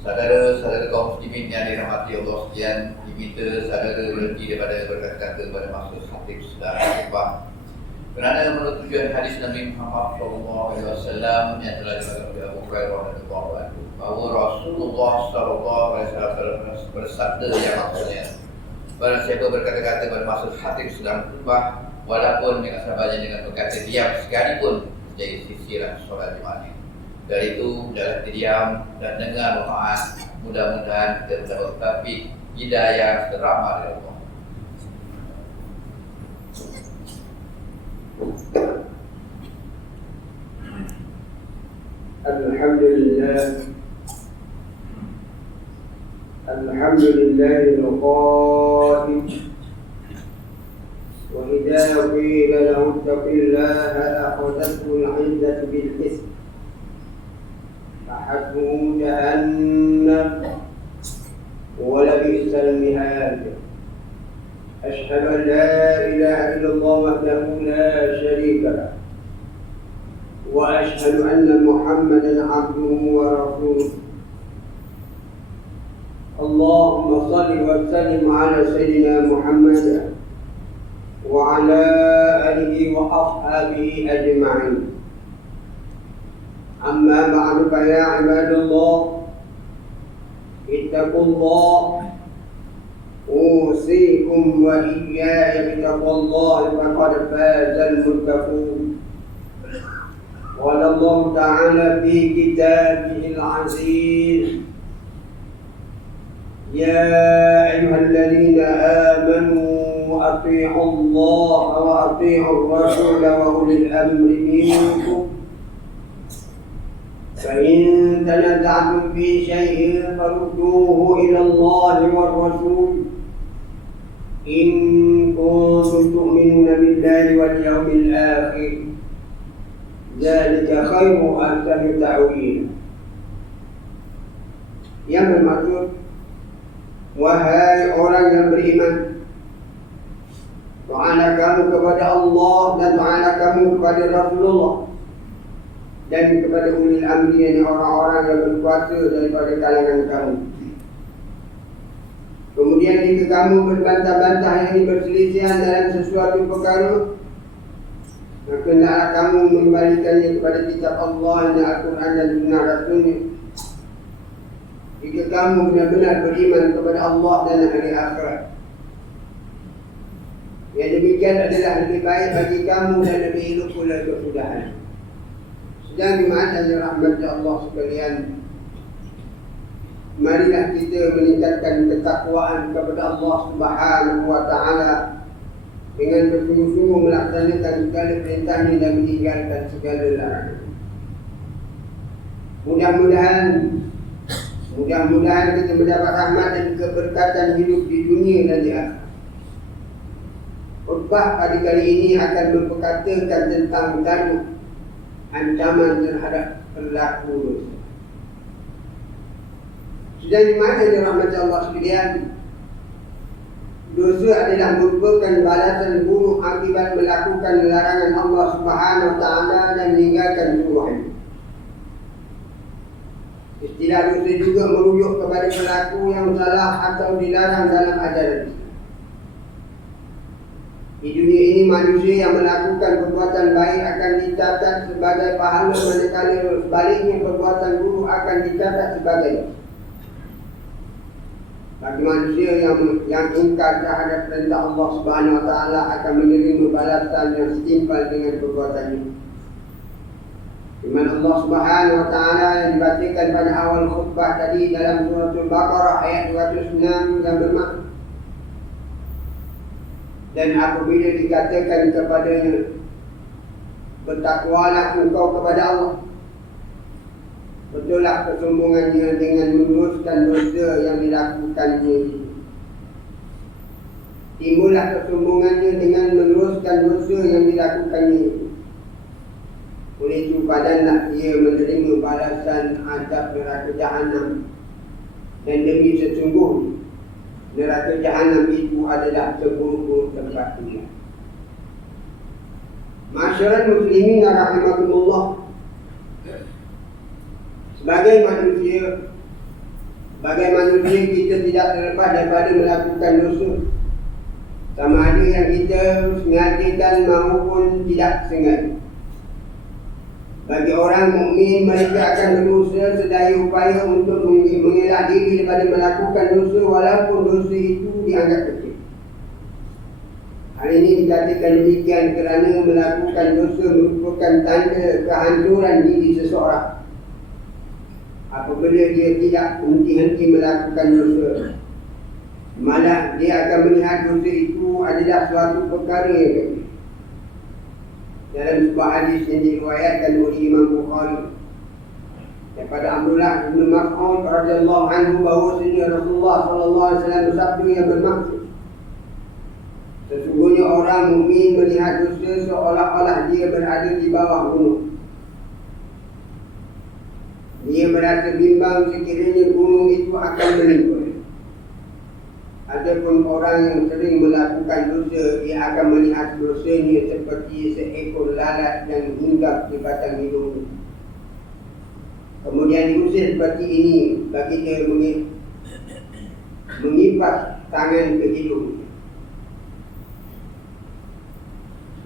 Saudara-saudara kaum muslimin yang dirahmati Allah sekalian, diminta saudara berhenti daripada berkata-kata pada masa khatib sedang khutbah. Kerana menurut tujuan hadis Nabi Muhammad SAW yang telah dikatakan oleh Abu Hurairah radhiyallahu anhu, bahawa Rasulullah SAW bersabda yang maksudnya, barang siapa berkata-kata pada masa khatib sedang khutbah, walaupun dengan sabarnya dengan berkata diam sekalipun, jadi sisiran solat Jumat. Dari itu, dalam diam dan dengar manfaat, mudah-mudahan kita mendapat taufik hidayah terahmat dari Allah. Alhamdulillah al-qadim wa idza qila lahu ittaqillaha akhadhathu al-'izzatu bil-ism فحسبه جهنم ولبئس المهاد أشهد أن لا إله إلا الله وحده لا شريك له وأشهد أن محمدا عبده ورسوله اللهم صل وسلم على سيدنا محمد وعلى آله وأصحابه أجمعين أما بعد فيا عباد الله اتقوا الله أوصيكم وإياي بتقوى الله فقد فاز المتقون قال الله تعالى في كتابه العزيز يا أيها الذين آمنوا أطيعوا الله وأطيعوا الرسول وأولي الأمر منكم فإن تنازعتم في شيء فردوه إلى الله والرسول إن كنتم تؤمنون بالله واليوم الآخر ذلك خير وأحسن تأويلا. Yang bermaksud, wahai orang yang beriman, doalah kamu kepada Allah dan doalah kamu kepada Rasulullah dan kepada ulil amri, yang orang-orang yang berkuasa daripada kalangan kamu. Kemudian jika kamu berbantah-bantah yang berselisihan dalam sesuatu perkara, maka hendaklah kamu mengembalikannya kepada kitab Allah dan Al-Quran dan sunnah Rasulnya. Jika kamu benar-benar beriman kepada Allah dan hari akhirat, yang demikian adalah lebih baik bagi kamu dan lebih elok pula kesudahan. Sedang jemaat yang dirahmati Allah sekalian, marilah kita meningkatkan ketakwaan kepada Allah Subhanahu wa Ta'ala dengan bersungguh-sungguh melaksanakan segala perintahnya dan meninggalkan segala larangan. Mudah-mudahan kita mendapat rahmat dan keberkatan hidup di dunia dan di akhirat. Khutbah pada kali ini akan memperkatakan tentang gaduh ancaman terhadap pelaku dosa. Sudah di mana dirahmati Allah sekalian, dosa adalah merupakan balasan buruk akibat melakukan larangan Allah Subhanahu wa Ta'ala dan meninggalkan suruhannya. Istilah dosa juga merujuk kepada pelaku yang salah atau dilarang dalam ajaran Islam. Di dunia ini, manusia yang melakukan perbuatan baik akan dicatat sebagai pahala, manakala sebaliknya perbuatan buruk akan dicatat sebagai dosa. Bagi manusia yang ingkar terhadap perintah Allah Subhanahu wa Ta'ala akan menerima balasan yang setimpal dengan perbuatannya. Firman Allah Subhanahu wa Ta'ala yang dibacakan pada awal khutbah tadi dalam surah Al-Baqarah ayat 206 yang bermaksud, dan apabila dikatakan kepadanya, bertakwalah engkau kepada Allah, betullah kesombongannya dengan meneruskan dosa yang dilakukannya. Timbullah kesombongannya dengan meneruskan dosa yang dilakukannya. Oleh itu, padanlah ia menerima balasan azab neraka Jahannam, dan demi sesungguhnya neraka Jahannam itu adalah seburuk-buruk tempat tinggal. Masyarakat muslimin rahimakumullah, sebagai manusia Sebagai manusia kita tidak terlepas daripada melakukan dosa. Sama ada yang kita sengajakan maupun tidak sengaja. Bagi orang mukmin, mereka akan berusaha sedaya upaya untuk mengelak diri daripada melakukan dosa walaupun dosa itu dianggap kecil. Hal ini dikatakan demikian kerana melakukan dosa merupakan tanda kehancuran diri seseorang. Apabila dia tidak henti-henti melakukan dosa, malah dia akan melihat dosa itu adalah suatu perkara yang kecil. Dalam sebuah hadis yang diriwayatkan oleh Imam Bukhari daripada Abdullah bin Mas'ud radhiyallahu anhu bahwasanya Rasulullah sallallahu alaihi wasallam bersabda yang bermaksud, sesungguhnya orang mukmin melihat dosa seolah-olah dia berada di bawah gunung. Dia merasa bimbang sekiranya gunung itu akan menimpa. Adapun orang yang sering melakukan dosa, dia akan melihat dosanya seperti seekor lalat yang hinggap di batang hidungnya. Kemudian diusir seperti ini bagi dia mengipas tangan ke hidungnya.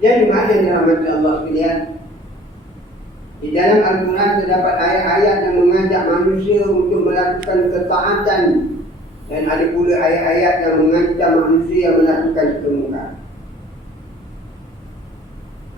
Dan mana dirahmati Allah sekalian, di dalam Al-Quran terdapat ayat-ayat yang mengajak manusia untuk melakukan ketaatan. Dan ada pula ayat-ayat yang mengancam manusia melakukan kemungkaran.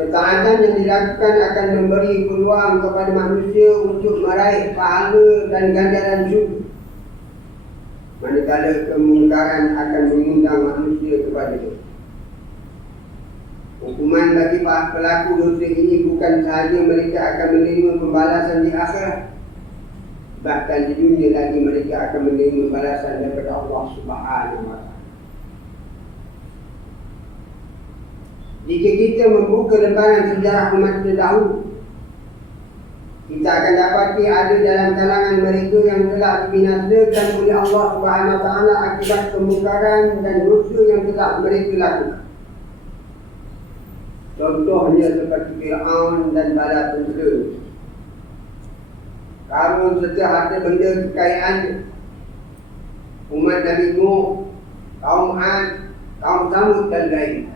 Ketaatan yang dilakukan akan memberi peluang kepada manusia untuk meraih pahala dan ganjaran syurga. Manakala kemungkaran akan mengundang manusia kepada dosa. Hukuman bagi pelaku dosa ini bukan sahaja mereka akan menerima pembalasan di akhirat, bahkan di dunia lagi mereka akan menerima balasan daripada Allah Subhanahu wa Ta'ala. Jika kita membuka lembaran sejarah umat terdahulu, kita akan dapati ada dalam kalangan mereka yang telah dibinasakan oleh Allah Subhanahu wa Ta'ala akibat kemungkaran dan dosa yang telah mereka lakukan. Contohnya seperti Fir'aun dan bala tentera, Karun serta harta benda kekayaan, umat Nabi Nuh, kaum Ad, kaum Samud dan lain.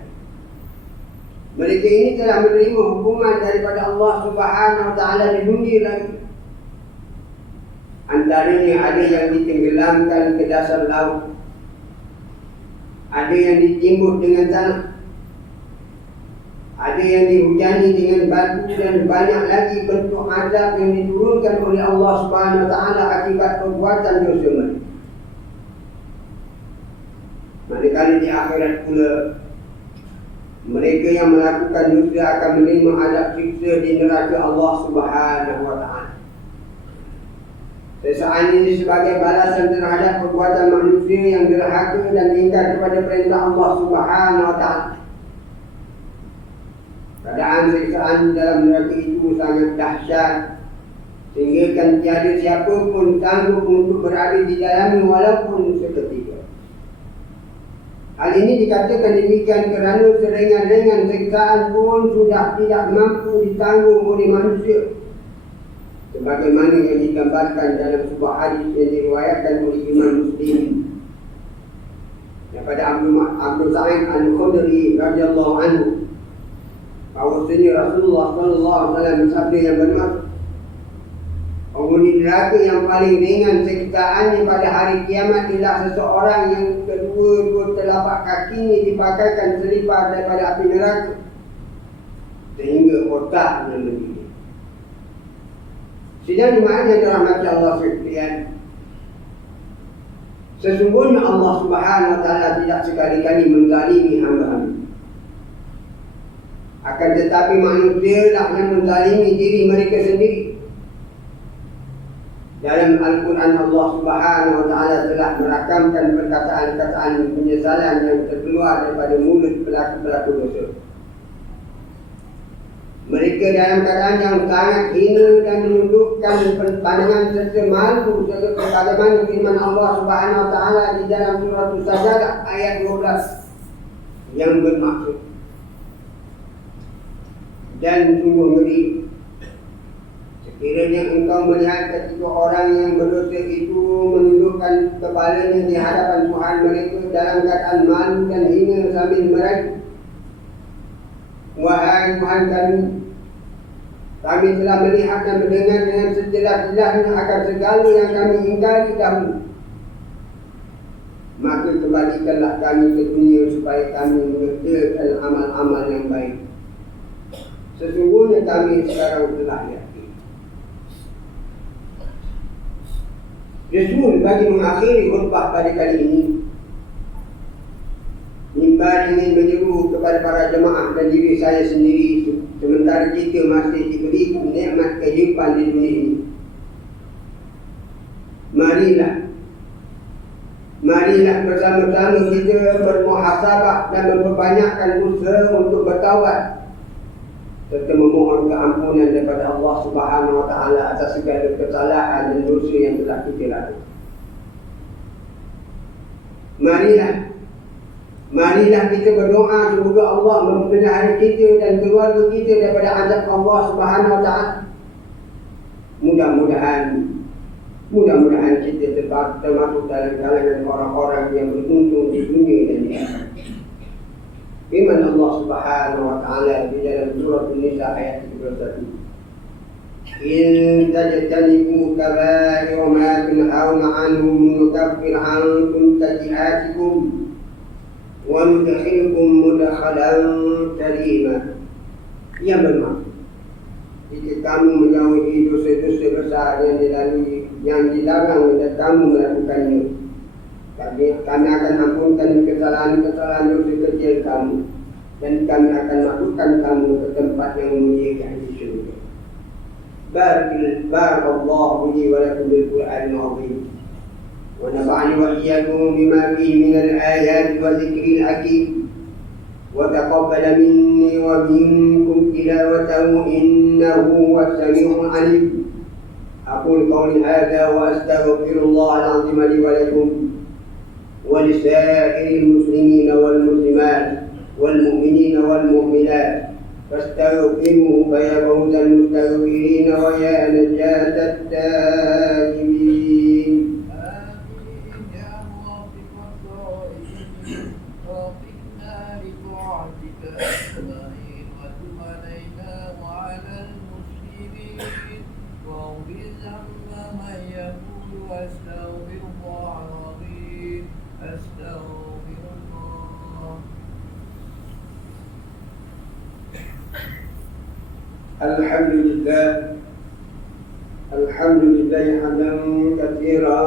Mereka ini telah menerima hukuman daripada Allah Subhanahu wa Ta'ala di dunia lagi. Antaranya ada yang ditenggelamkan ke dasar laut, ada yang ditimbun dengan tanah, ada yang dihujani dengan batu, dan banyak lagi bentuk azab yang diturunkan oleh Allah Subhanahu wa Ta'ala akibat perbuatan dosa mereka. Manakala di akhirat pula, mereka yang melakukan dosa akan menerima azab siksa di neraka Allah Subhanahu wa Ta'ala. Sesaat ini sebagai balasan terhadap perbuatan manusia yang derhaka dan ingkar kepada perintah Allah Subhanahu wa Ta'ala. Keadaan siksaan dalam neraka itu sangat dahsyat, sehingga kan tiada siapa pun sanggup untuk berada di dalamnya walaupun seketika. Hal ini dikatakan demikian kerana seringan-ringan siksaan pun sudah tidak mampu ditanggung oleh manusia, sebagaimana yang digambarkan dalam sebuah hadis yang diriwayatkan oleh Imam Muslim daripada Abu Sa'id Al-Khudri radhiyallahu anhu, bahwasanya Rasulullah sallallahu alaihi wasallam bersabda yang bermaksud, penghuni neraka yang paling ringan siksaannya pada hari kiamat ialah seseorang yang kedua-dua telapak kakinya dipakaikan selipar daripada api neraka sehingga otaknya mendidih. Sidang jemaah yang dirahmati Allah sekalian, sesungguhnya Allah Subhanahu wa Ta'ala tidak sekali-kali menzalimi hamba-hamba. Akan tetapi manusia lah yang menzalimi diri mereka sendiri. Dalam Al-Quran Allah Subhanahu wa Ta'ala telah merakamkan perkataan-perkataan penyesalan yang terkeluar daripada mulut pelaku-pelaku dosa. Mereka dalam keadaan yang sangat hina dan menundukkan pandangan serta malu sebagaimana firman Allah Subhanahu wa Ta'ala di dalam surah As-Sajdah ayat 12 yang bermaksud, dan sungguh ngeri sekiranya engkau engkau melihat ketika orang yang berdosa itu menundukkan kepalanya di hadapan Tuhan mereka dalam keadaan malu dan hina sambil meraih, wahai Tuhan kami telah melihat dan mendengar dengan sejelas-jelasnya akan segala yang kami ingkari dahulu. Maka kembalikanlah kami ke dunia supaya kami mengerjakan amal-amal yang baik. Sesungguhnya kami sekarang telah yakin. Rasul bagi mengakhiri khutbah pada kali ini, mimbar ingin menyeru kepada para jemaah dan diri saya sendiri, sementara kita masih diberi nikmat kehidupan di dunia ini. Marilah bersama-sama kita bermuhasabah dan memperbanyakkan usaha untuk bertaubat serta memohon keampunan daripada Allah Subhanahu wa taala atas segala kesalahan dan dosa yang telah kita lakukan. Marilah kita berdoa semoga Allah memelihara kita dan keluarga kita daripada azab Allah Subhanahu wa taala. Mudah-mudahan kita termasuk dalam kalangan orang-orang yang beruntung di dunia dan di akhirat. Firman Allah Subhanahu wa taala di dalam surah An-Nisa ayat 31. In tajtanibu kaba'ira ma tunhauna anhu nukaffir ankum sayyi'atikum wa nudkhilkum mudkhalan karima. Yang bermaksud, jika kamu menjauhi dosa-dosa besar yang dilarang dan kamu melakukannya, kami akan ampunkan kesalahan-kesalahan dosa kecil kamu, dan kami akan masukkan kamu ke tempat yang mulia di syurga. Barakallahu li wa lakum bil Qur'anil azim. Wa nafa'ani wa iyyakum bima fihi min al-ayati wa dhikril hakim. Wa taqabbal minni wa minkum tilawatahu innahu was-sami'ul 'alim. أقول قولي هذا وأستغفر الله العظيم لي ولكم ولسائر المسلمين والمسلمات والمؤمنين والمؤمنات فاستغفروه فيا فوز المستغفرين ويا نجاة التائبين. آمين يا موافق الصائمين ووفقنا لطاعتك أجمعين وتب علينا وعلى المسلمين واغفر ذنب من يقول واستغفر الله العظيم أستغفر الله. الحمد لله حمدا كثيرا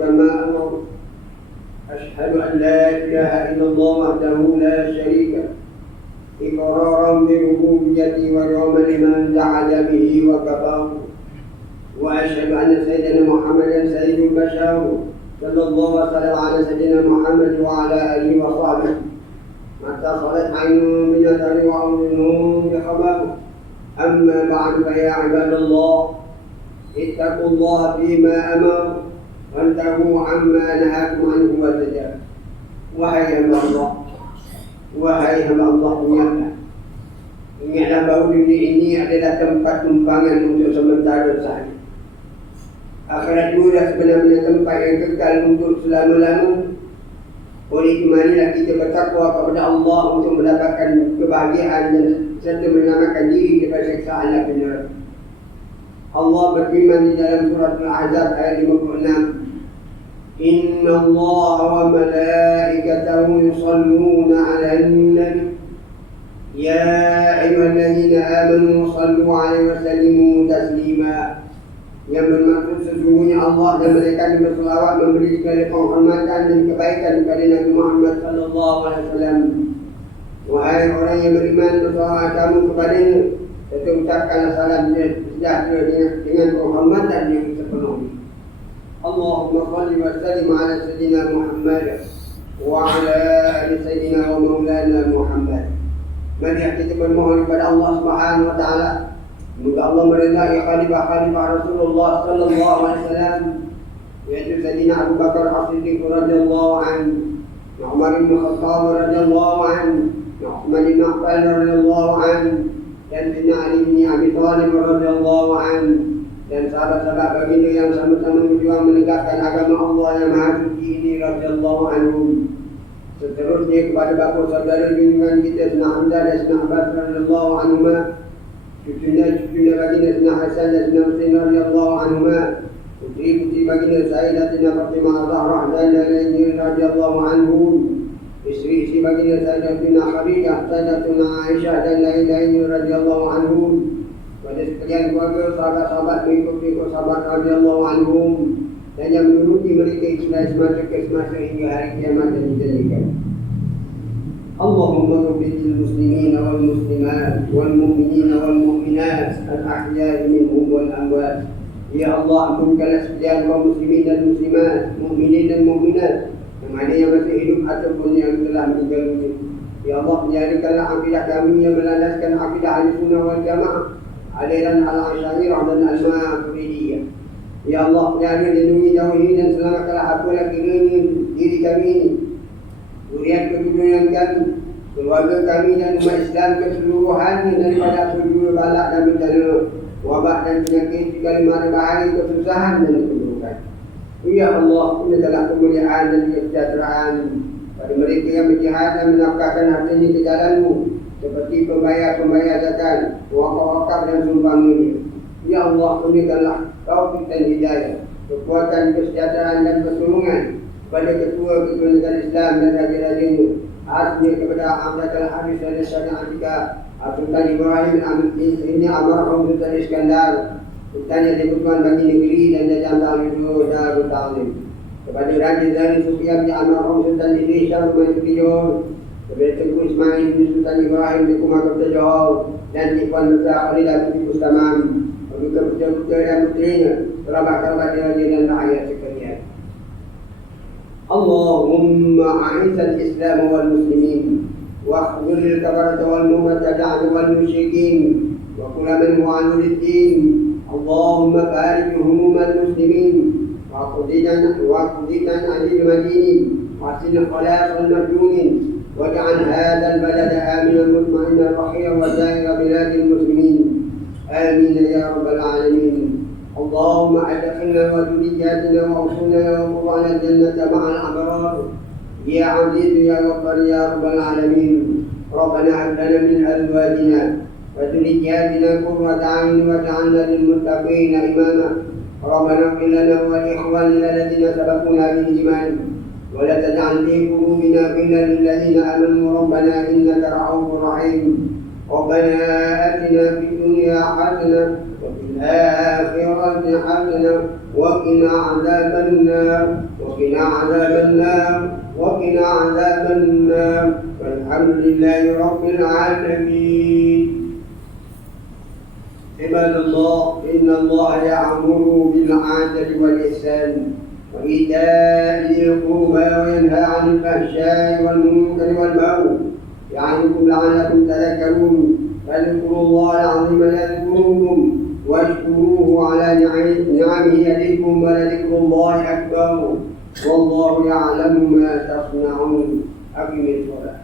كما أمر. أشهد أن لا إله إلا الله وحده لا شريك له إقرارا بربوبيته ويوما لمن جحد به وكفره. وأشهد أن سيدنا محمدا سيد البشر صلى الله وسلم على سيدنا محمد وعلى آله وصحبه حتى صلت عين من الأثر وعين بخبره. أما بعد فيا عباد الله اتقوا الله فيما أمر وانتهوا عما نهاكم عنه وزجر. Wahai hamba Allah ingatlah bahawa dunia ini adalah tempat tumpangan untuk sementara sahaja. Akhirat itu adalah sebenarnya tempat yang kekal untuk selama-lama. Oleh itu marilah kita bertakwa kepada Allah untuk mendapatkan kebahagiaan dan serta menyelamatkan diri daripada siksaan api neraka. Allah berfirman di dalam surah Al-Ahzab ayat 56. Inna Allah wa malaikatahu yusalluna 'alan nabi ya ayyuhalladzina amanu sallu 'alaihi wa sallimu taslima. Yang bermaksud sesungguhnya Allah dan malaikat berselawat memberi segala penghormatan dan kebaikan kepada Nabi Muhammad sallallahu alaihi wasallam. Wahai orang yang beriman, berselawat kamu kepadanya serta ucapkanlah salam sejahtera dengan penghormatan yang sepenuhnya. Allahumma salli wa sallim ala sayyidina Muhammad wa ala ali sayyidina wa maulana Muhammad. Mari kita bermohon kepada Allah Subhanahu wa taala semoga Allah meridai khalifah Rasulullah sallallahu alaihi wasallam, yaitu Sayyidina Abu Bakar As-Siddiq radhiyallahu anhu, Umar bin Khattab radhiyallahu anhu, Uthman bin Affan radhiyallahu anhu, dan Sayyidina Ali bin Abi Thalib radhiyallahu anhu, dan sahabat-sahabat baginda yang sama-sama berjuang menegakkan agama Allah yang Maha Suci ini radhiyallahu anhum. Seterusnya kepada bapa saudara junjungan kita Sayyidina Hamzah dan Sayyidina Abbas radhiyallahu anhuma, cucunya baginda Sayyidina Hasan dan Sayyidina Husain radhiyallahu anhuma, putri-putri baginda Sayyidatina Fatimah Zahra dan lainnya radhiyallahu anhum, isteri-isteri baginda Sayyidatina Khadijah, Sayyidatina Aisyah dan lain-lainnya radhiyallahu anhum, pada sekalian keluarga sahabat-sahabat pengikut sahabat radhiyallahu anhum, dan yang menuruti mereka itulah semasa ke semasa hingga hari kiamat dan dijanjikan. Allahumma rabbil muslimin wal muslimat wal mu'minin wal mu'minat al-ahya'i minhum wal amwat. Ya Allah, ampunkanlah sekalian kaum muslimin dan muslimat, mukminin dan mukminat yang mana yang masih hidup ataupun yang telah meninggal dunia. Ya Allah, jadikanlah akidah kami yang melandaskan akidah Ahlussunnah wal Jamaah, aliran al-Asy'ariyah dan al-Maturidiyah. Ya Allah, jaga lindungi jauhi dan selamatkanlah apalah kiranya diri kami ini, zuriat keturunan kami, keluarga kami dan umat Islam keseluruhannya daripada berbagai balak dan bencana, wabak dan penyakit, segala mara bahaya, kesusahan dan keburukan. Ya Allah, berikanlah kemuliaan dan kesejahteraan pada mereka yang berjihad dan menafkahkan hartanya ke jalan-Mu, seperti pembayar-pembayar zakat, wakaf-wakaf dan sumbangannya. Ya Allah, berikanlah taufik dan hidayah, kekuatan, kesejahteraan dan pertolongan kepada ketua-ketua negara Islam dan raja-rajanya, khasnya kepada Ahmad al-Haris dan Syariah Atika, Sultan Ibrahim ini Almarhum Sultan Iskandar, Sultan yang dibutuhkan bagi negeri dan jajah Darul Ta'lim, kepada Raja Zahir Sufyan di Almarhum Sultan Idris Shah Rumah Sutiyur, kepada Tengku Ismail bin Sultan Ibrahim di Kumar Kota Johor, dan Ikhwan Besar Khalidah Putih Mustamam, juga putera dan putrinya, kerabat-kerabat dia dan rakyat sekalian. Allahumma a'izal Islam wal muslimin wa khudhil kafarata wal mubtada'at wal musyrikin wa kull man huwa ad-din. Allahumma barik humum al-muslimin wa qudina anil madinin wa sin khalaq al-majnunin waj'al hadha al-balad aminan mutma'innan rahiyan wa sa'ira biladil muslimin. آمين يا رب العالمين. اللهم أدخلنا وذرياتنا وأوصلنا وقرآن الجنة مع الأبرار يا عزيز يا غفار يا رب العالمين. ربنا هب لنا من أزواجنا وذرياتنا قرة أعين واجعلنا للمتقين إماما. ربنا اغفر لنا ولإخواننا الذين سبقونا بالإيمان ولا تجعل في قلوبنا غلا للذين آمنوا ربنا إنك رؤوف رحيم. ربنا آتنا في الدنيا حسنة وفي الآخرة حسنة وقنا عذاب النار والحمد لله رب العالمين. عباد الله، إن الله يأمر بالعدل والإحسان وإيتاء ذي القربى وينهى عن الفحشاء والمنكر والبغي يعظكم لعلكم تذكرون. فاذكروا الله العظيم يذكركم واشكروه على نعمه يزدكم ولذكر الله أكبر والله يعلم ما تصنعون. أقم الصلاة.